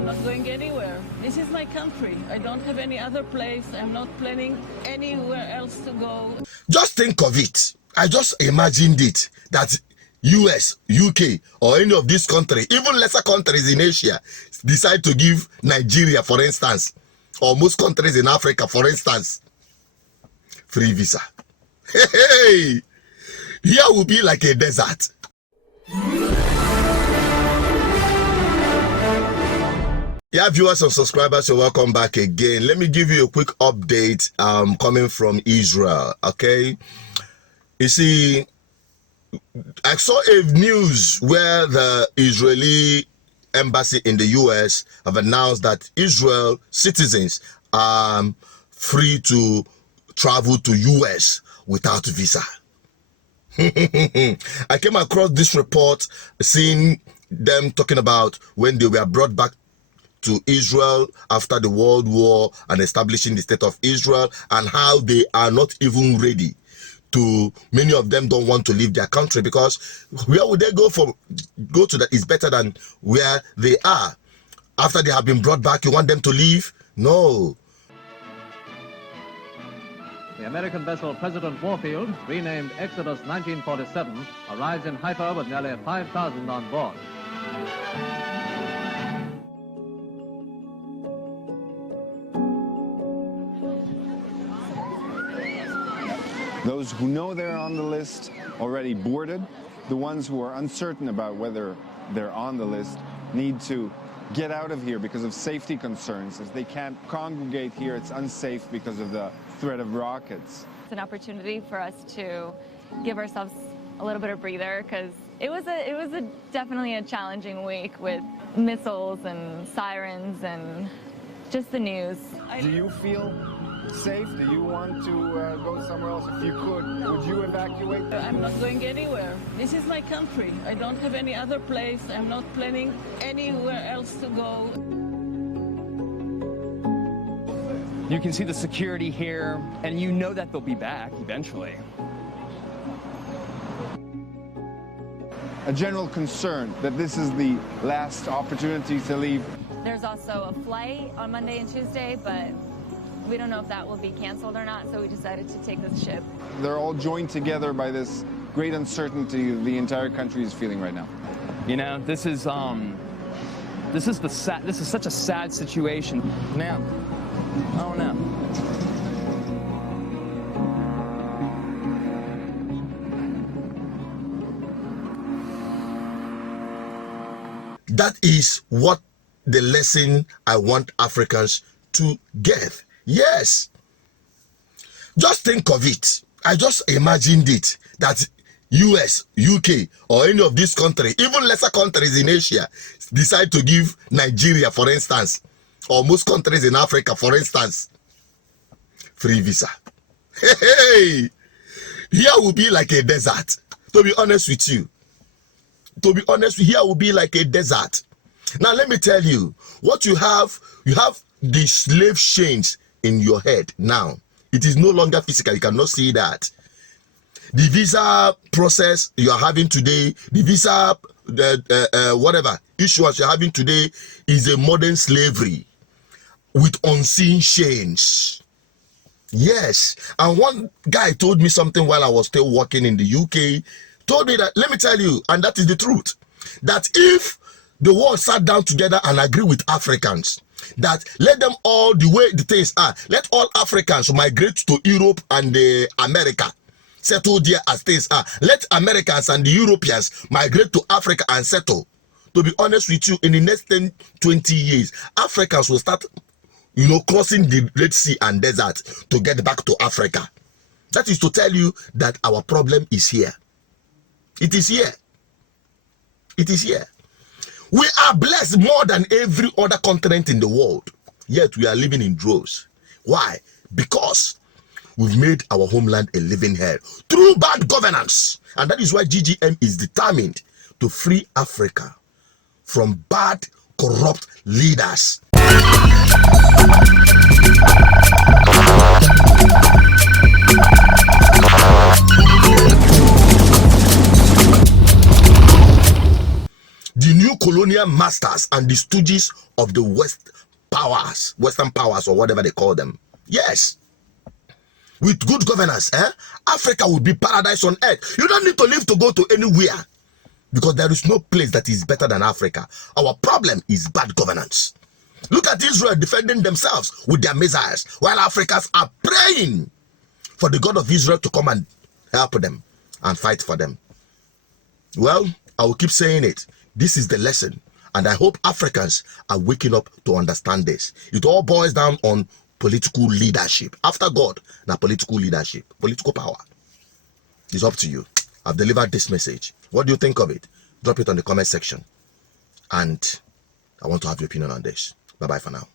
I'm not going anywhere. This is my country. I don't have any other place. I'm not planning anywhere else to go. Just think of it. I just imagined it, that US, UK, or any of these countries, even lesser countries in Asia, decide to give Nigeria, for instance, or most countries in Africa, for instance, free visa. Hey, here will be like a desert. Yeah, viewers and subscribers, so welcome back again. Let me give you a quick update coming from Israel, okay? You see, I saw a news where the Israeli embassy in the US have announced that Israel citizens are free to travel to US without visa. I came across this report, seeing them talking about when they were brought back to Israel after the World War and establishing the state of Israel, and how they are not even ready to, many of them don't want to leave their country, because where would they go to that is better than where they are? After they have been brought back, you want them to leave? No. The American vessel President Warfield, renamed Exodus 1947, arrives in Haifa with nearly 5,000 on board. Those who know they're on the list already boarded. The ones who are uncertain about whether they're on the list need to get out of here because of safety concerns. As they can't congregate here, it's unsafe because of the threat of rockets. It's an opportunity for us to give ourselves a little bit of breather, because it was definitely a challenging week with missiles and sirens and just the news. Do you feel safe? Do you want to go somewhere else? If you could, would you evacuate? I'm not going anywhere. This is my country. I don't have any other place. I'm not planning anywhere else to go. You can see the security here, and you know that they'll be back eventually. A general concern that this is the last opportunity to leave. There's also a flight on Monday and Tuesday, but we don't know if that will be canceled or not, so we decided to take this ship. They're all joined together by this great uncertainty the entire country is feeling right now. You know, this is such a sad situation. Now, oh no. That is what the lesson I want Africans to get. Yes. Just think of it. I just imagined it, that US, UK, or any of these countries, even lesser countries in Asia, decide to give Nigeria, for instance, or most countries in Africa, for instance, free visa. Hey, here will be like a desert. To be honest with you. Here will be like a desert. Now let me tell you, what you have the slave chains in your head now. It is no longer physical. You cannot see that. The visa process you are having today, the visa, whatever issues you're having today, is a modern slavery with unseen chains. Yes. And one guy told me something while I was still working in the UK. Told me that, let me tell you, and that is the truth, that if the world sat down together and agree with Africans, that let them all, the way the things are, let all Africans migrate to Europe and America, settle there as things are. Let Americans and the Europeans migrate to Africa and settle. To be honest with you, in the next 10, 20 years, Africans will start, crossing the Red Sea and desert to get back to Africa. That is to tell you that our problem is here. It is here. It is here. We are blessed more than every other continent in the world. Yet we are living in droves. Why? Because we've made our homeland a living hell through bad governance. And that is why GGM is determined to free Africa from bad, corrupt leaders. The new colonial masters and the stooges of the Western powers, or whatever they call them. Yes. With good governance, Africa would be paradise on earth. You don't need to live to go to anywhere, because there is no place that is better than Africa. Our problem is bad governance. Look at Israel defending themselves with their missiles, while Africans are praying for the God of Israel to come and help them and fight for them. Well, I will keep saying it. This is the lesson, and I hope Africans are waking up to understand this. It all boils down on political leadership. After God, now political leadership, political power. It's up to you. I've delivered this message. What do you think of it? Drop it on the comment section. And I want to have your opinion on this. Bye-bye for now.